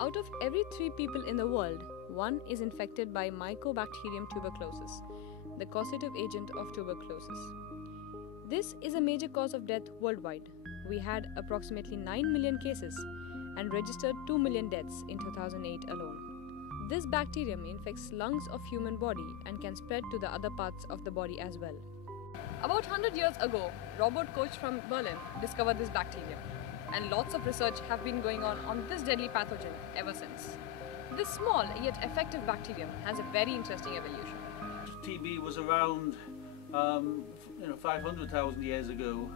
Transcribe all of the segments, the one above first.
Out of every 3 people in the world, 1 is infected by Mycobacterium tuberculosis, the causative agent of tuberculosis. This is a major cause of death worldwide. We had approximately 9 million cases and registered 2 million deaths in 2008 alone. This bacterium infects lungs of human body and can spread to the other parts of the body as well. About 100 years ago, Robert Koch from Berlin discovered this bacterium, and lots of research have been going on this deadly pathogen ever since. This small yet effective bacterium has a very interesting evolution. TB was around 500,000 years ago.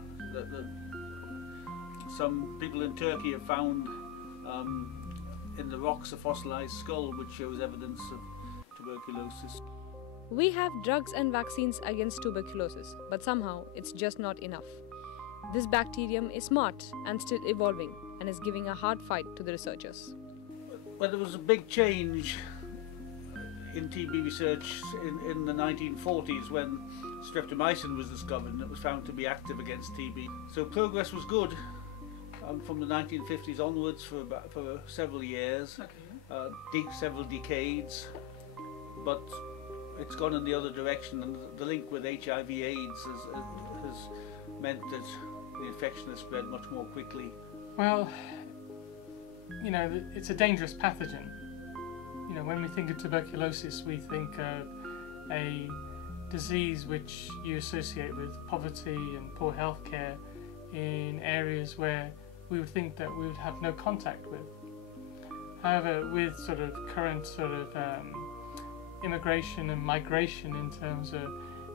Some people in Turkey have found in the rocks a fossilized skull which shows evidence of tuberculosis. We have drugs and vaccines against tuberculosis, but somehow it's just not enough. This bacterium is smart and still evolving and is giving a hard fight to the researchers. Well, there was a big change in TB research in the 1940s when streptomycin was discovered and it was found to be active against TB. So progress was good from the 1950s onwards for several years, several decades, but it's gone in the other direction, and the link with HIV/AIDS has meant that the infection has spread much more quickly. Well, it's a dangerous pathogen. When we think of tuberculosis, we think of a disease which you associate with poverty and poor health care in areas where we would think that we would have no contact with. However, with current immigration and migration in terms of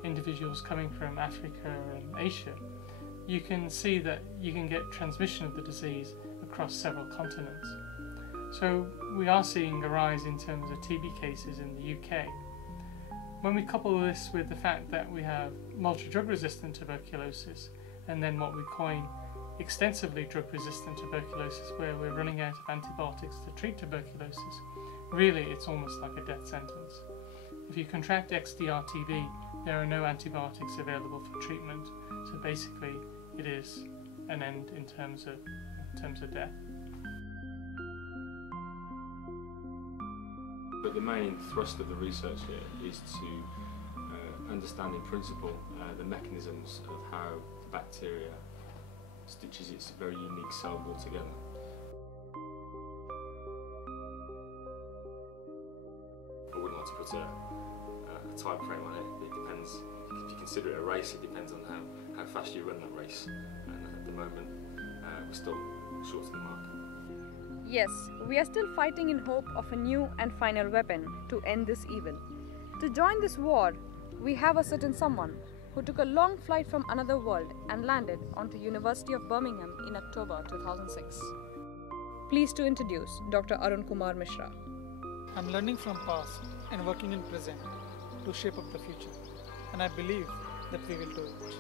individuals coming from Africa and Asia, you can see that you can get transmission of the disease across several continents. So we are seeing a rise in terms of TB cases in the UK. When we couple this with the fact that we have multi-drug resistant tuberculosis and then what we coin extensively drug-resistant tuberculosis, where we're running out of antibiotics to treat tuberculosis, really it's almost like a death sentence. If you contract XDR-TB, there are no antibiotics available for treatment, so basically it is an end in terms of death. But the main thrust of the research here is to understand in principle the mechanisms of how the bacteria stitches its very unique cell wall together. I wouldn't want to put a time frame on it. It depends. If you consider it a race, it depends on how fast you run that race. And at the moment, we're still short of the mark. Yes, we are still fighting in hope of a new and final weapon to end this evil. To join this war, we have a certain someone who took a long flight from another world and landed onto University of Birmingham in October 2006. Pleased to introduce Dr. Arun Kumar Mishra. I'm learning from past and working in present to shape up the future, and I believe that we will do it.